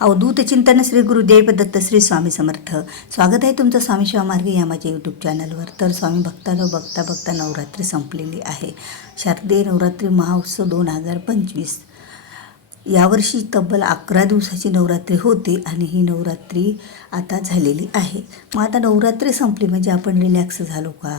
अवधूत चिंतन श्री गुरुदेवदत्त श्री स्वामी समर्थ. स्वागत आहे तुमचं स्वामी शिवामार्ग या माझ्या यूट्यूब चॅनलवर तर स्वामी भक्तानं बघता बघता नवरात्री संपलेली आहे. शारदीय नवरात्री महोत्सव दोन हजार पंचवीस. यावर्षी तब्बल अकरा दिवसाची नवरात्री होती आणि ही नवरात्री आता झालेली आहे. मग आता नवरात्री संपली म्हणजे आपण रिलॅक्स झालो का?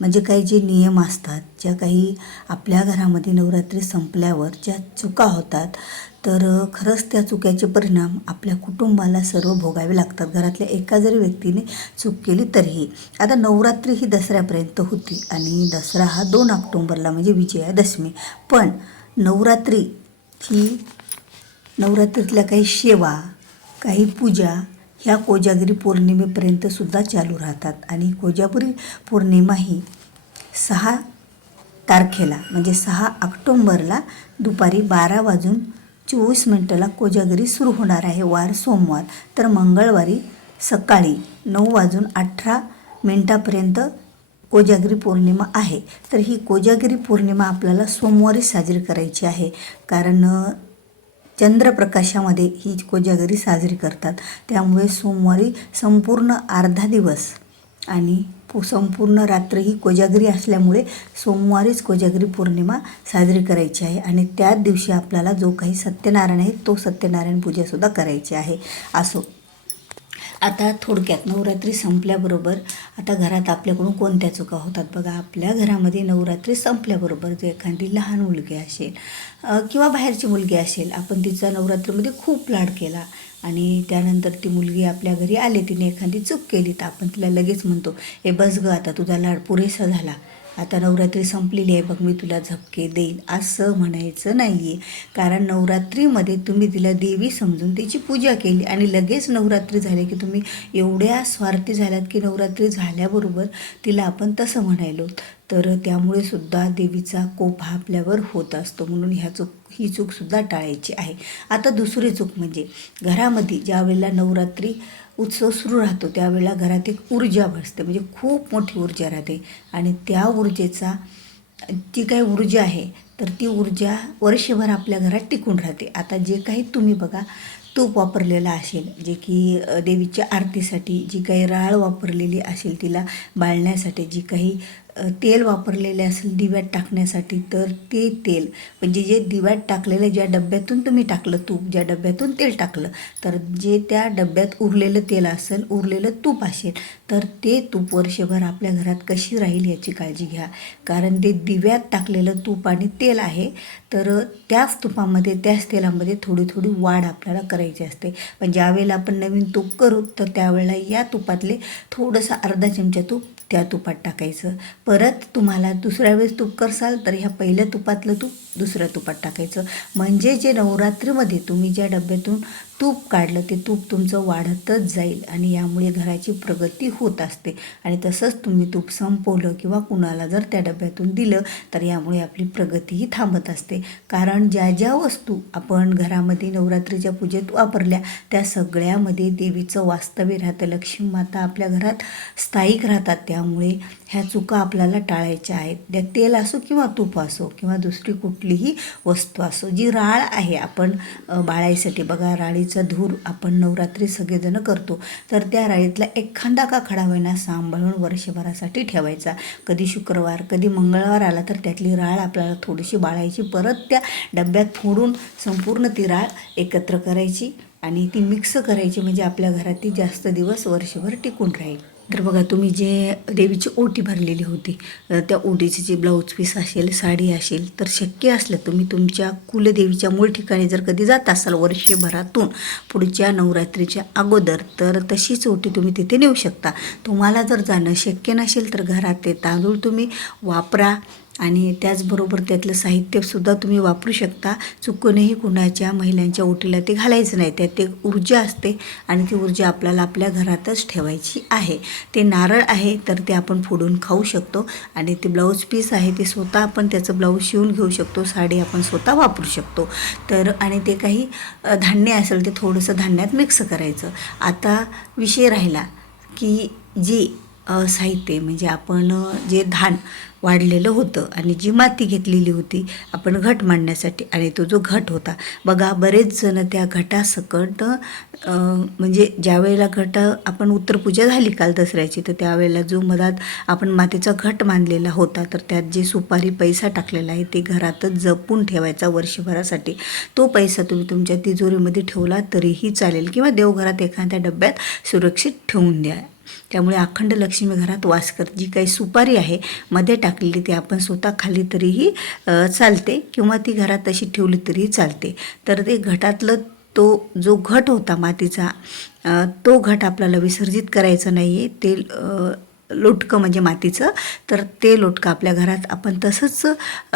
म्हणजे काही जे नियम असतात ज्या काही आपल्या घरामध्ये नवरात्री संपल्यावर ज्या चुका होतात तर खरंच त्या चुक्याचे परिणाम आपल्या कुटुंबाला सर्व भोगावे लागतात. घरातल्या एका जरी व्यक्तीने चूक केली तरीही. आता नवरात्री ही दसऱ्यापर्यंत होती आणि दसरा हा दोन ऑक्टोंबरला म्हणजे विजयादशमी. पण नवरात्री ही नवरात्रीतल्या काही सेवा काही पूजा ह्या कोजागिरी पौर्णिमेपर्यंत सुद्धा चालू राहतात. आणि कोजापुरी पौर्णिमा ही सहा तारखेला म्हणजे सहा ऑक्टोंबरला दुपारी बारा वाजून चोवीस मिनटाला कोजागिरी सुरू होणार आहे. वार सोमवार तर मंगळवारी सकाळी नऊ वाजून अठरा मिनटापर्यंत कोजागिरी पौर्णिमा आहे. तर ही कोजागिरी पौर्णिमा आपल्याला सोमवारी साजरी करायची आहे. कारण चंद्रप्रकाशामध्ये ही कोजागरी साजरी करतात. त्यामुळे सोमवारी संपूर्ण अर्धा दिवस आणि संपूर्ण रात्र ही कोजागिरी असल्यामुळे सोमवारीच कोजागरी पौर्णिमा साजरी करायची आहे आणि त्याच दिवशी आपल्याला जो काही सत्यनारायण आहे तो सत्यनारायण पूजासुद्धा करायची आहे. असो. आता थोडक्यात नवरात्री संपल्याबरोबर आता घरात आपल्याकडून कोणत्या चुका होतात? बघा आपल्या घरामध्ये नवरात्री संपल्याबरोबर जर एखादी लहान मुलगी असेल किंवा बाहेरची मुलगी असेल आपण तिचा नवरात्रीमध्ये खूप लाड केला. आणि त्यानंतर ती मुलगी आपल्या घरी आली. तिने एखादी चूक केली तर आपण तिला लगेच म्हणतो हे बस ग आता तुझा लाड पुरेसा झाला. आता नवरात्री संपलेली आहे बघ मी तुला झपके देईल असं म्हणायचं नाही आहे कारण नवरात्रीमध्ये तुम्ही तिला देवी समजून तिची पूजा केली आणि लगेच नवरात्री झाली की तुम्ही एवढ्या स्वार्थी झाल्यात की नवरात्री झाल्याबरोबर तिला आपण तसं म्हणायलो. तर त्यामुळे सुद्धा देवीचा कोप हा आपल्यावर होत असतो. म्हणून ह्या चूक ही चूकसुद्धा टाळायची आहे. आता दुसरी चूक म्हणजे घरामध्ये ज्या वेळेला नवरात्री उत्सव सुरू राहतो. त्यावेळेला घरात एक ऊर्जा बसते. म्हणजे खूप मोठी ऊर्जा राहते. आणि त्या ऊर्जेचा जी काही ऊर्जा आहे तर ती ऊर्जा वर्षभर आपल्या घरात टिकून राहते. आता जे काही तुम्ही बघा तूप वापरलेलं असेल जे की देवीच्या आरतीसाठी जी काही राळ वापरलेली असेल तिला बाळण्यासाठी जी काही तेल वापरलेले असेल दिव्यात टाकण्यासाठी तर ते तेल म्हणजे जे दिव्यात टाकलेलं ज्या डब्यातून तुम्ही टाकलं तूप ज्या डब्यातून तेल टाकलं तर जे त्या डब्यात उरलेलं तेल असेल उरलेलं तूप असेल तर ते तूप वर्षभर आपल्या घरात कशी राहील याची काळजी घ्या. कारण ते दिव्यात टाकलेलं तूप आणि तेल आहे तर त्याच तुपामध्ये त्याच तेलामध्ये थोडी थोडी वाढ आपल्याला करायची असते. पण ज्यावेळेला आपण नवीन तूप करू तर त्यावेळेला या तुपातले थोडंसं अर्धा चमचा तूप त्या तुपात टाकायचं. परत तुम्हाला दुसऱ्या वेळेस तूप करसाल तर ह्या पहिल्या तुपातलं तूप दुसऱ्या तुपात टाकायचं. म्हणजे जे नवरात्रीमध्ये तुम्ही ज्या डब्यातून तूप काढलं ते तूप तुमचं वाढतच जाईल आणि यामुळे घराची प्रगती होत असते. आणि तसंच तुम्ही तूप संपवलं किंवा कुणाला जर त्या डब्यातून दिलं तर यामुळे आपली प्रगतीही थांबत असते. कारण ज्या ज्या वस्तू आपण घरामध्ये नवरात्रीच्या पूजेत वापरल्या त्या सगळ्यामध्ये देवीचं वास्तव्य राहतं. लक्ष्मी माता आपल्या घरात स्थायिक राहतात. त्यामुळे ह्या चुका आपल्याला टाळायच्या आहेत. त्या तेल असो किंवा तूप असो किंवा दुसरी कुठलीही वस्तू असो जी राळ आहे आपण बाळाईसाठी बाळायसाठी बघा राळीचा धूर आपण नवरात्री सगळेजण करतो तर त्या राळीतला एखादा का खडा होईना सांभाळून वर्षभरासाठी ठेवायचा. कधी शुक्रवार कधी मंगळवार आला तर त्यातली राळ आपल्याला थोडीशी बाळायची परत त्या डब्यात फोडून संपूर्ण ती राळ एकत्र करायची आणि ती मिक्स करायची म्हणजे आपल्या घरात ती जास्त दिवस वर्षभर टिकून राहील. तर बघा तुम्ही जे देवीची ओटी भरलेली होती त्या ओटीचे जे ब्लाऊज पीस असेल साडी असेल तर शक्य असलं तुम्ही तुमच्या कुलदेवीच्या मूळ ठिकाणी जर कधी जात असाल वर्षभरातून पुढच्या नवरात्रीच्या अगोदर तर तशीच ओटी तुम्ही तिथे नेऊ शकता. तुम्हाला जर जाणं शक्य नसेल तर घरात ते तांदूळ तुम्ही वापरा. आणि त्याचबरोबर त्यातलं साहित्यसुद्धा तुम्ही वापरू शकता. चुकूनही कुणाच्या महिलांच्या ओटीला ते घालायचं नाही. त्यात एक ऊर्जा असते आणि ती ऊर्जा आपल्याला आपल्या घरातच ठेवायची आहे. ते नारळ आहे तर ते आपण फोडून खाऊ शकतो आणि ते ब्लाऊज पीस आहे ते स्वतः आपण त्याचं ब्लाऊज शिवून घेऊ शकतो. साडी आपण स्वतः वापरू शकतो. तर आणि ते काही धान्य असेल ते थोडंसं धान्यात मिक्स करायचं. आता विषय राहिला की जी साहित्य म्हणजे आपण जे धान वाढलेलं होतं आणि जी माती घेतलेली होती आपण घट मांडण्यासाठी आणि तो जो घट होता. बघा बरेच जण त्या घटासकट म्हणजे ज्यावेळेला घट आपण उत्तरपूजा झाली काल दसऱ्याची तर त्यावेळेला जो मधात आपण मातीचा घट मांडलेला होता तर त्यात जे सुपारी पैसा टाकलेला आहे ते घरातच जपून ठेवायचा वर्षभरासाठी. तो पैसा तुम्ही तुमच्या तिजोरीमध्ये ठेवला तरीही चालेल. किंवा देवघरात एखाद्या डब्यात सुरक्षित ठेवून द्या. त्यामुळे अखंड लक्ष्मी घरात वास कर जी काही सुपारी आहे मध्ये टाकलेली ती आपण स्वतः खाली तरीही चालते किंवा ती घरात तशी ठेवली तरीही चालते. तर ते घटातलं तो जो घट होता मातीचा तो घट आपल्याला विसर्जित करायचा नाही आहे ते लोटकं म्हणजे मातीचं तर ते लोटकं आपल्या घरात आपण तसंच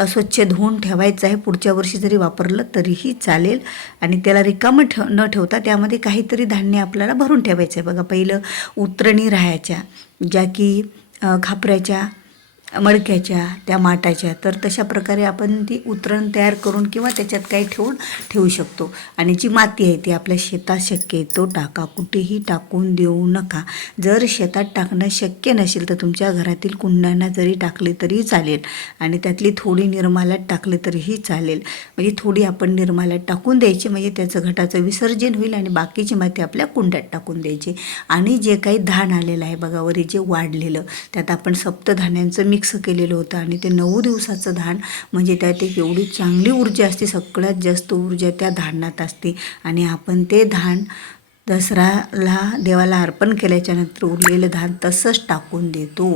स्वच्छ धुवून ठेवायचं आहे. पुढच्या वर्षी जरी वापरलं तरीही चालेल. आणि त्याला रिकामं ठेव न ठेवता त्यामध्ये काहीतरी धान्य आपल्याला भरून ठेवायचं आहे. बघा पहिलं उतरणी राहायच्या ज्या की खापऱ्याच्या मडक्याच्या त्या माटाच्या तर तशा प्रकारे आपण ती उतरण तयार करून किंवा त्याच्यात काही ठेवून ठेवू शकतो. आणि जी माती आहे ती आपल्या शेतात शक्य आहे तो टाका. कुठेही टाकून देऊ नका. जर शेतात टाकणं शक्य नसेल तर तुमच्या घरातील कुंडांना जरी टाकले तरी चालेल आणि त्यातली थोडी निर्माल्यात टाकले तरीही चालेल. म्हणजे थोडी आपण निर्माल्यात टाकून द्यायची म्हणजे त्याचं घटाचं विसर्जन होईल आणि बाकीची माती आपल्या कुंड्यात टाकून द्यायची. आणि जे काही धान आलेलं आहे बघा वरी जे वाढलेलं त्यात आपण सप्तधान्यांचं मी मिक्स केलेलं होतं आणि ते नऊ दिवसाचं धान म्हणजे त्यात एक एवढी चांगली ऊर्जा असते सगळ्यात जास्त ऊर्जा त्या धानात असते. आणि आपण ते धान दसराला देवाला अर्पण केल्याच्यानंतर उरलेलं धान तसंच टाकून देतो.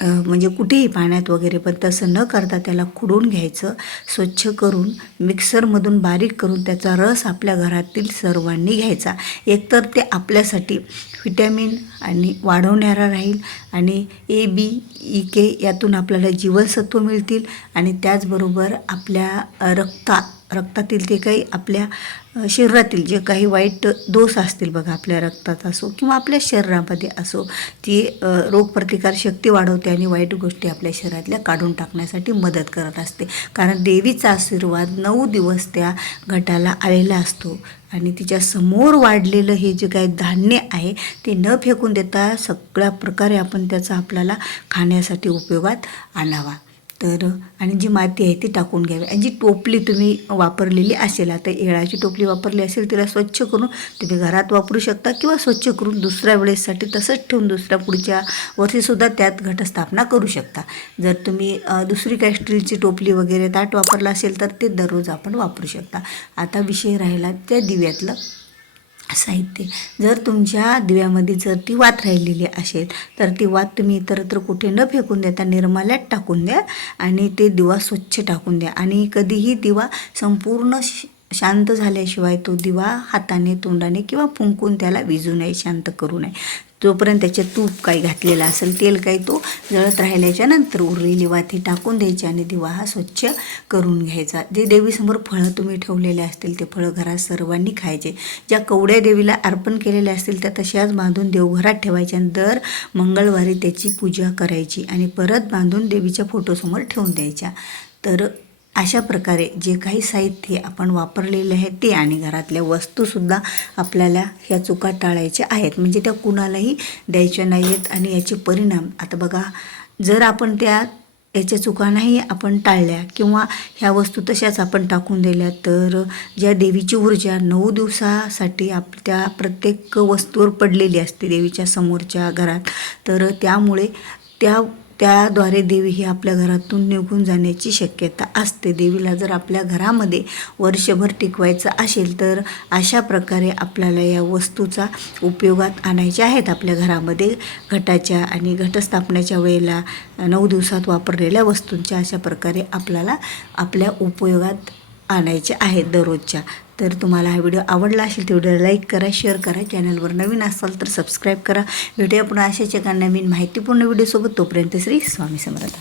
म्हणजे कुठेही पाण्यात वगैरे पण तसं न करता त्याला खुडून घ्यायचं स्वच्छ करून मिक्सरमधून बारीक करून त्याचा रस आपल्या घरातील सर्वांनी घ्यायचा. एकतर ते आपल्यासाठी व्हिटॅमिन आणि वाढवणारा राहील आणि ए बी ई के यातून आपल्याला जीवनसत्व मिळतील आणि त्याचबरोबर आपल्या रक्तात रक्तातील जे काही आपल्या शरीरातील जे काही वाईट दोष असतील बघा आपल्या रक्तात असो किंवा आपल्या शरीरामध्ये असो ती रोगप्रतिकारशक्ती रोगप्रतिकार शक्ती वाढवते आणि वाईट गोष्टी आपल्या शरीरातल्या काढून टाकण्यासाठी मदत करत असते. कारण देवीचा आशीर्वाद नऊ दिवस त्या गटाला आलेला असतो आणि तिच्या समोर वाढलेलं हे जे काही धान्य आहे ते न फेकून देता सगळ्या प्रकारे आपण त्याचा आपल्याला खाण्यासाठी उपयोगात आणावा. तर आणि जी माती आहे ती टाकून घ्यावी. आणि जी टोपली तुम्ही वापरलेली असेल आता येळाची टोपली वापरली असेल तिला स्वच्छ करून तुम्ही घरात वापरू शकता किंवा स्वच्छ करून दुसऱ्या वेळेसाठी तसंच ठेवून दुसऱ्या पुढच्या वर्षीसुद्धा त्यात घटस्थापना करू शकता. जर तुम्ही दुसरी कॅस्ट्रीलची स्टीलची टोपली वगैरे ताट वापरला असेल तर ते दररोज आपण वापरू शकता. आता विषय राहिला त्या दिव्यातलं. साहित्य. जर तुमच्या दिव्यामध्ये जर ती वात राहिलेली असेल तर ती वात तुम्ही इतरत्र कुठे न फेकून द्या त्या निर्माल्यात टाकून द्या आणि ते दिवा स्वच्छ टाकून द्या. आणि कधीही दिवा संपूर्ण श- शांत झाल्याशिवाय तो दिवा हाताने तोंडाने किंवा फुंकून त्याला विजू नये शांत करू नये. जोपर्यंत त्याच्यात तूप काही घातलेलं असेल तेल काही तो जळत राहिल्याच्या नंतर उरलेली वाती टाकून द्यायची आणि दिवा हा स्वच्छ करून घ्यायचा. जे देवीसमोर फळं तुम्ही ठेवलेले असतील ते फळं घरात सर्वांनी खायचे. ज्या कवड्या देवीला अर्पण केलेल्या असतील त्या तशाच बांधून देवघरात ठेवायच्या आणि दर मंगळवारी त्याची पूजा करायची आणि परत बांधून देवीच्या फोटोसमोर ठेवून द्यायच्या. तर अशा प्रकारे जे काही साहित्य आपण वापरलेले आहे ते आणि घरातल्या वस्तूसुद्धा आपल्याला ह्या चुका टाळायच्या आहेत. म्हणजे त्या कुणालाही द्यायच्या नाही आहेत आणि याचे परिणाम आता बघा जर आपण त्या याच्या चुका नाही आपण टाळल्या किंवा ह्या वस्तू तशाच आपण टाकून दिल्या तर ज्या देवीची ऊर्जा नऊ दिवसासाठी आप त्या प्रत्येक वस्तूवर पडलेली असते देवीच्या समोरच्या घरात तर त्यामुळे त्या त्याद्वारे देवी ही आपल्या घरातून निघून जाण्याची शक्यता असते. देवीला जर आपल्या घरामध्ये वर्षभर टिकवायचं असेल तर अशा प्रकारे आपल्याला या वस्तूचा उपयोगात आणायच्या आहेत. आपल्या घरामध्ये घटाच्या आणि घटस्थापनेच्या वेळेला नऊ दिवसात वापरलेल्या वस्तूंच्या अशा प्रकारे आपल्याला आपल्या उपयोगात आणायचे आहेत दररोजच्या. तर तुम्हाला हा व्हिडिओ आवडला असेल तर व्हिडिओ लाईक करा शेअर करा चॅनलवर नवीन असाल तर सबस्क्राईब करा. व्हिडिओ आपण अशाच एका नवीन माहितीपूर्ण व्हिडिओसोबत तोपर्यंत श्री स्वामी समर्थ.